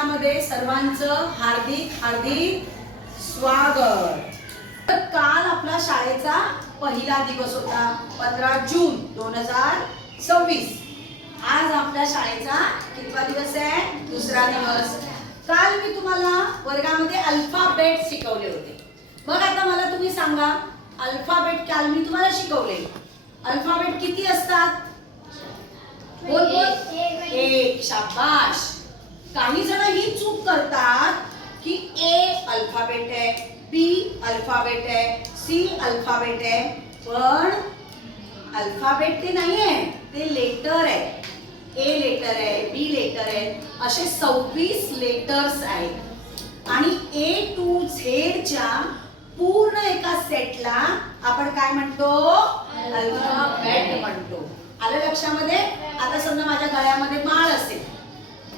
कक्षामध्ये सर्वांचं हार्दिक हार्दिक स्वागत। तर काल आपला शाळेचा पहिला दिवस होता 15 जून 2026। आज आपल्या शाळेचा कितवा दिवस आहे? दुसरा दिवस। काल मी तुम्हाला वर्गामध्ये अल्फाबेट शिकवले होते। मग आता मला तुम्ही सांगा, अल्फाबेट काल मी तुम्हाला शिकवले, अल्फाबेट किती असतात? बोल बोल। एक। शाबाश। काही जण ही चूक करतात की ए अल्फाबेट आहे, बी अल्फाबेट आहे, सी अल्फाबेट आहे, पण अल्फाबेट ते नाही आहे, ते लेटर आहे। ए लेटर आहे, बी लेटर आहे, असे 26 लेटर्स आहेत आणि ए टू झेड च्या पूर्ण एका सेटला आपण काय म्हणतो? अल्फाबेट म्हणतो। आलं लक्षामध्ये? आता समजा माझ्या गळ्यामध्ये माळ असेल,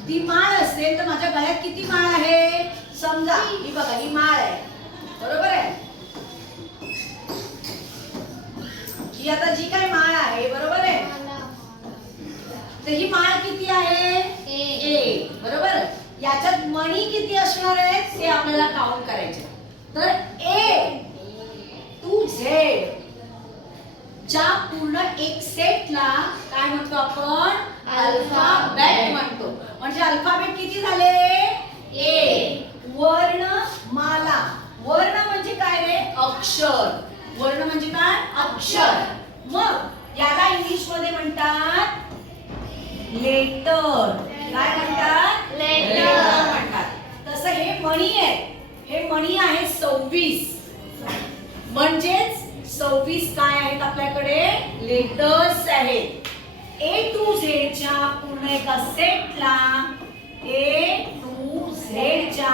ती माळ असेल तर माझ्या गळ्यात किती माळ आहे? समजा ही बघा, ही माळ आहे, बरोबर आहे? ही आता जी काय माळ आहे, बरोबर आहे? तर ही माळ किती आहे? ए, बरोबर? याच्यात मणी किती असणार आहेत ते आपल्याला काउंट करायचे। तर ए टू झेड च्या पूर्ण एक सेटला काय म्हणतो आपण? अल्फाबेट म्हणतो। म्हणजे अल्फाबेट किती झाले? ए। वर्णमाला, वर्ण म्हणजे काय रे? अक्षर। वर्ण म्हणजे काय? अक्षर। मग याला इंग्लिश मध्ये म्हणतात लेटर। काय म्हणतात? लेटर म्हणतात। तसं हे मणी आहे, हे मणी आहे 26। म्हणजेच 26 काय आहेत आपल्याकडे? लेटर्स आहेत। ए टू झेड च्या पूर्ण एका सेटला, ए टू झेड च्या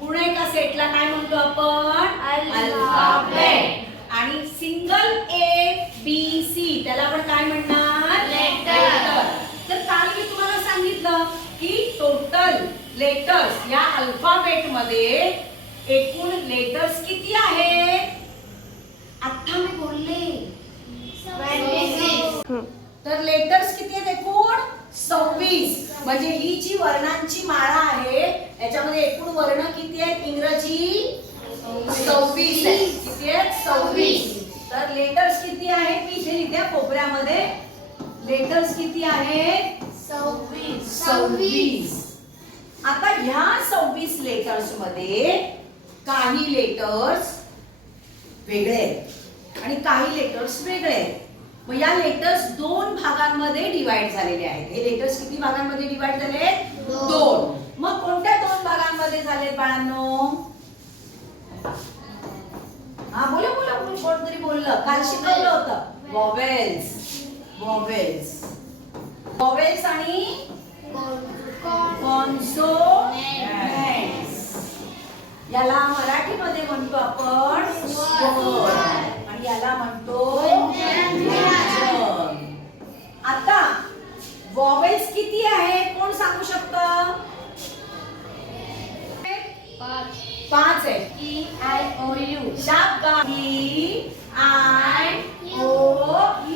पूर्ण एका सेटला काय म्हणतो आपण? अल्फाबेट। आणि सिंगल ए बी सी त्याला आपण काय म्हणणार? लेटर। तर काल मी तुम्हाला सांगितलं की टोटल लेटर्स या अल्फाबेट मध्ये एकूण लेटर्स किती आहेत? आता मी बोलले 26। तर लेटर्स किती आहेत एकूण? 26। म्हणजे ही जी वर्णांची माळा आहे याच्यामध्ये एकूण वर्ण किती आहेत? इंग्रजी 26 आहेत। किती आहेत? 26। तर लेटर्स किती आहेत? मी इथे लिहिते कोपऱ्यामध्ये, लेटर्स किती आहेत? 26। आता ह्या 26 लेटर्स मध्ये काही लेटर्स वेगळे आहेत आणि काही लेटर्स वेगळे आहेत। मग या लेटर्स दोन भागांमध्ये डिवाइड झालेले आहेत। हे लेटर्स किती भागांमध्ये डिवाइड झाले? दोन। मग कोणत्या दोन भागांमध्ये झालेत बाळांनो? हा बोला बोला, कोणतरी बोललं, काल शिकवलं होतं। वॉवेल्स, वॉवेल्स, वॉवेल्स आणि कॉन्सोनंट्स। याला मराठीमध्ये म्हणतो आपण स्वर आणि याला म्हणतो व्यंजन। आता वॉवेल्स किती आहेत कोण सांगू शकतं? 5 आहे। E I O U. शाबास। E I O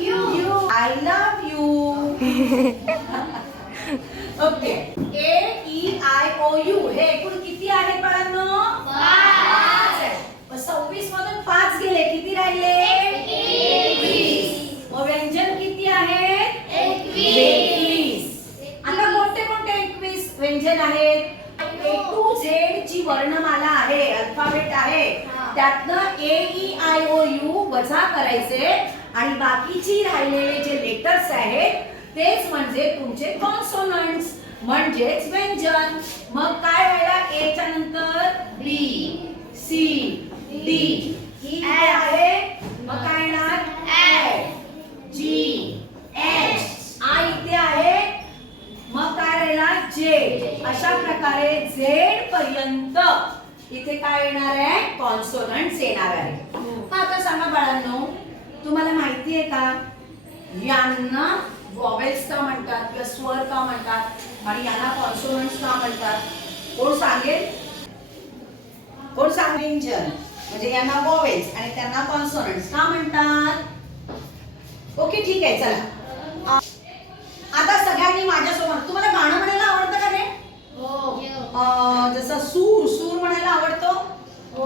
U. I love you. Okay. A E I O U हे एकूण किती आहेत बाळांनो? 5 आहे। 26 मधून 5 गेले, किती राहिले? 21। मग व्यंजन किती आहेत? 21। आता कोणते कोणते 21 व्यंजन आहेत? ए टू झेड ची वर्णमाला आहे, अल्फाबेट आहे, त्यातनं ए ई आय ओ यू वजा करायचे आणि बाकीची राहिलेले जे लेटर्स आहेत तेच म्हणजे तुमचे कॉन्सोनंट्स, म्हणजेच व्यंजन। मग काय राहिला? ए च्या नंतर बी, सी, डी, ई आहे, मग काय येणार? एफ, जी, एच, आय इथे आहे, मग काय राहिला? जे। अशा प्रकारे झेड पर्यंत इथे काय येणार आहे? कॉन्सोनंट्स येणार आहे। आता सांगा बाळांनो, तुम्हाला माहिती आहे का यांना वॉवेल्स का म्हणतात किंवा स्वर का म्हणतात आणि यांना कॉन्सोनंट्स का म्हणतात? कोण सांगेल? कोण सांगेल? व्यंजन म्हणजे यांना वॉवेल्स आणि त्यांना कॉन्सोनंट्स का म्हणतात? ओके ठीक आहे, चला आता सगळ्यांनी माझ्यासोबत, तुम्हाला गाणं म्हणायला आवडतं का रे? हो। जसं सूर सूर म्हणायला आवडतो,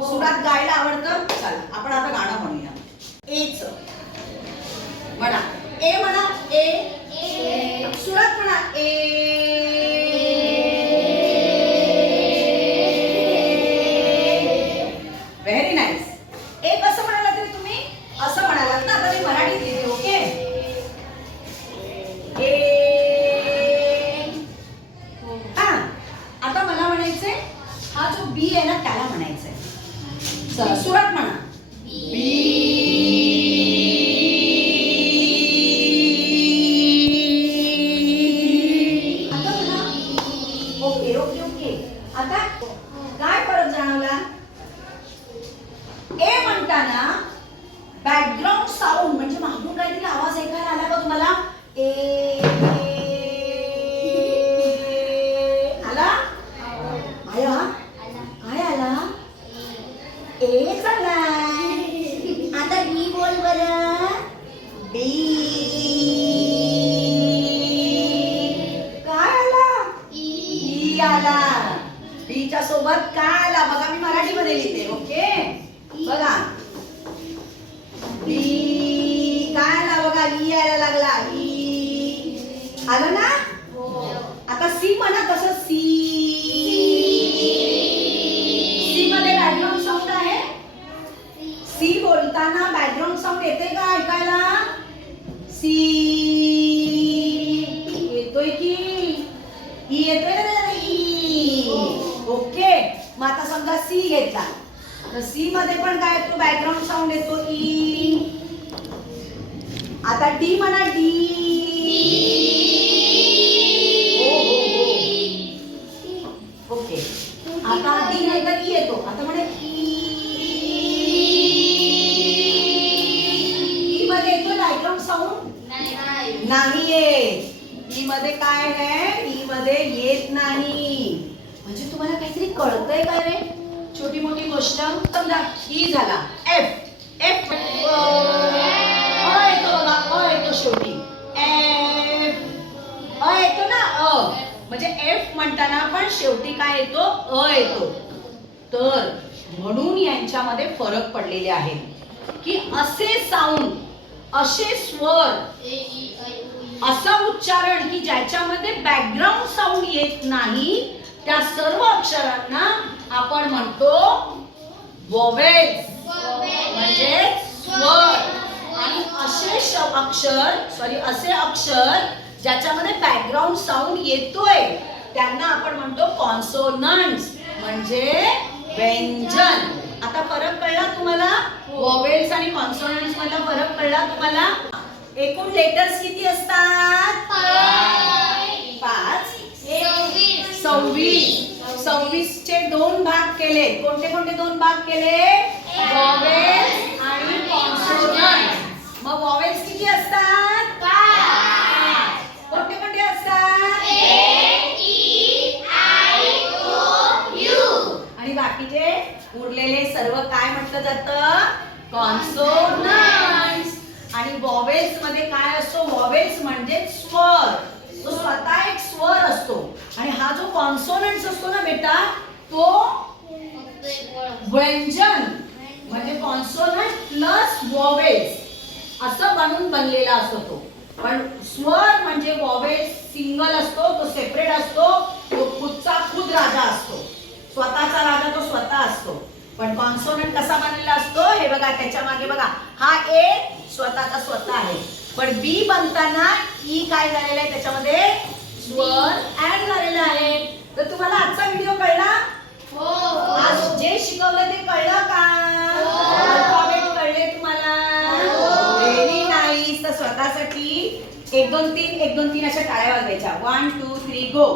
सुरात गायला आवडतं. चला आपण आता गाणं म्हणूया. एच म्हणा, ए म्हणा, ए सुरात म्हणा, ए. Very nice. ए कसं म्हणाला तरी तुम्ही असं म्हणालात ना. आता मी मराठीत लिहिते. ओके. ए. हा आता मला म्हणायचंय हा जो बी आहे ना त्याला म्हणायचंय. चला सुरात म्हणा, बी. आता म्हणा, ओके ओके ओके. आता काय फरक जाणवला? ए म्हणताना बॅकग्राऊंड साऊंड म्हणजे मागून काहीतरी आवाज ऐकायला आला का तुम्हाला? ए आला? आला? काय आला? ए आला. आता बी बोल बरं. बी. काय आला? ई आला. बीच्या सोबत काय आला बघा. मी मराठीमध्ये लिहिते. ओके बघा. बी काय आला बघा. ई यायला लागला. ई आलं ना. आता सी म्हणा. कसं सी. सी मध्ये बॅकग्राऊंड साऊंड आहे. सी बोलताना बॅकग्राऊंड साऊंड येते का ऐकायला? सी येतोय की ई येतोय का? ई. ओके मग आता समजा सी घेतला तर सी मध्ये पण काय येतो? बॅकग्राऊंड साऊंड येतो ई. आता डी म्हणा. डी. ओके आता डी नाही तर ई येतो. आता म्हणे ई मध्ये येतो बॅकग्राऊंड साऊंड नाही येत. ई मध्ये काय आहे? ई मध्ये येत नाही. म्हणजे तुम्हाला काहीतरी कळतंय का रे? छोटी मोठी गोष्ट. समजा ई झाला. एफ. एफ येतो बघा. येतो शेवटी. एफ येतो ना. म्हणजे एफ म्हणताना पण शेवटी काय येतो? येतो. तर म्हणून यांच्यामध्ये फरक पडलेले आहेत की असे साऊंड, असे स्वर, असं उच्चारण की ज्याच्यामध्ये बॅकग्राऊंड साऊंड येत नाही त्या सर्व अक्षरांना आपण म्हणतो वॉवेल्स म्हणजे स्वर. आणि असे अक्षर ज्याच्यामध्ये बॅकग्राऊंड साऊंड येतोय त्यांना आपण म्हणतो कॉन्सोनंट्स म्हणजे व्यंजन. आता फरक कळला तुम्हाला? वॉवेल्स आणि कॉन्सोनंट्स मधला फरक कळला तुम्हाला? एकूण लेटर्स किती असतात? 5. 26. 26 चे 2 भाग केले. कोणते कोणते 2 भाग केले? वॉवेल्स आणि कॉन्सोनंट्स. मग वॉवेल्स किती असतात? 5. कोणते कोणते असतात? A, E, I, O, U. आणि बाकीचे उरलेले सर्व काय म्हटलं जातं? कॉन्सोनंट्स. आणि वॉवेल्स मध्ये काय असतो? वॉवेल्स म्हणजे स्वर. तो स्वतः एक स्वर असतो. आणि हा जो कॉन्सोनंट्स असतो ना बेटा तो व्यंजन म्हणजे कॉन्सोनंट प्लस वॉवेल्स असं बनलेला असतो तो. पण स्वर म्हणजे वॉवेल्स सिंगल असतो. तो सेपरेट असतो. तो खुदचा खुद राजा असतो. स्वतःचा राजा तो स्वतः असतो. पण कॉन्सोनंट कसा बनलेला असतो हे बघा. त्याच्या मागे बघा हा ए स्वतःचा स्वतः आहे. पण बी बनताना ई काय झालेलं आहे? त्याच्यामध्ये स्वर ऍड झालेला आहे. तर तुम्हाला आजचा व्हिडिओ कळला? हो. आज जे शिकवलं ते कळलं का? अल्फाबेट कळले तुम्हाला? Very nice. तर स्वतःसाठी 1 2 3 1 2 3 अशा टाळ्या वाजवायच्या. 1 2 3 गो.